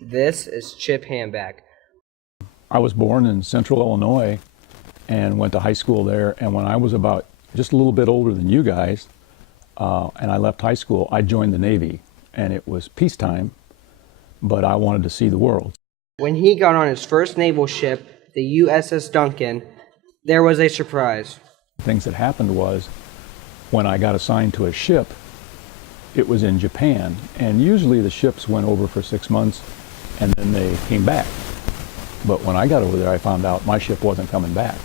This is Chip Hanback. I was born in Central Illinois and went to high school there. And when I was about just a little bit older than you guys, and I left high school, I joined the Navy. And it was peacetime, but I wanted to see the world. When he got on his first naval ship, the USS Duncan, there was a surprise. Things that happened was when I got assigned to a ship, it was in Japan. And usually the ships went over for 6 months and then they came back. But when I got over there, I found out my ship wasn't coming back.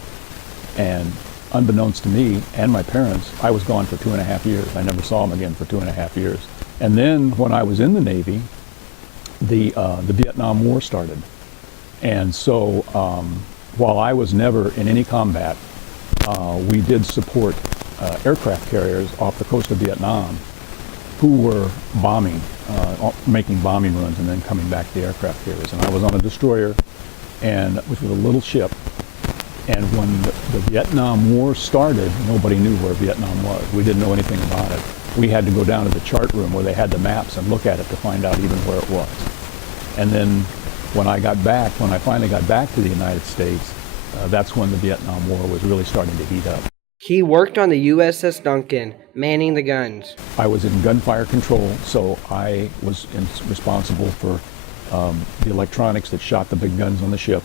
And unbeknownst to me and my parents, I was gone for 2.5 years. I never saw them again for 2.5 years. And then when I was in the Navy, the Vietnam War started. And so while I was never in any combat, we did support aircraft carriers off the coast of Vietnam who were bombing, making bombing runs and then coming back to the aircraft carriers. And I was on a destroyer, which was a little ship. And when the Vietnam War started, nobody knew where Vietnam was. We didn't know anything about it. We had to go down to the chart room where they had the maps and look at it to find out even where it was. And then when I finally got back to the United States, that's when the Vietnam War was really starting to heat up. He worked on the USS Duncan, manning the guns. I was in gunfire control, so I was responsible for the electronics that shot the big guns on the ship.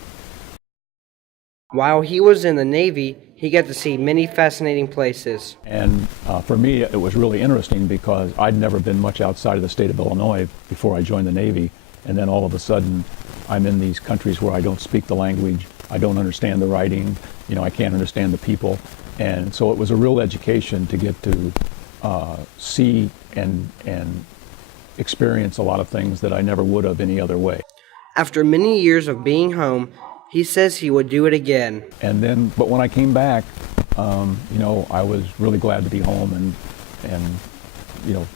While he was in the Navy, he got to see many fascinating places. And for me, it was really interesting because I'd never been much outside of the state of Illinois before I joined the Navy. And then all of a sudden, I'm in these countries where I don't speak the language, I don't understand the writing, I can't understand the people. And so it was a real education to get to see and experience a lot of things that I never would have any other way. After many years of being home, he says he would do it again. But when I came back, I was really glad to be home and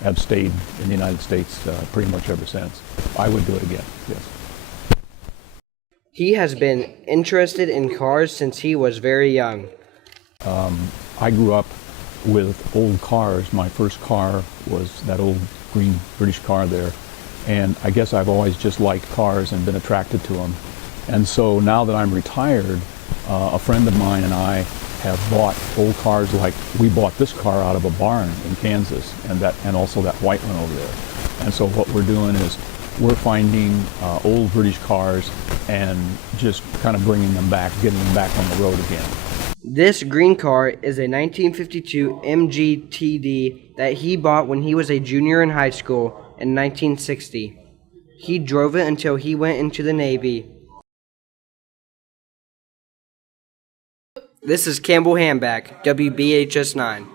have stayed in the United States pretty much ever since. I would do it again, yes. He has been interested in cars since he was very young. I grew up with old cars. My first car was that old green British car there. And I guess I've always just liked cars and been attracted to them. And so now that I'm retired, a friend of mine and I have bought old cars. Like we bought this car out of a barn in Kansas, and also that white one over there. And so what we're doing is we're finding old British cars and just kind of bringing them back, getting them back on the road again. This green car is a 1952 MGTD that he bought when he was a junior in high school in 1960. He drove it until he went into the Navy. This is Campbell Hanback, WBHS 9.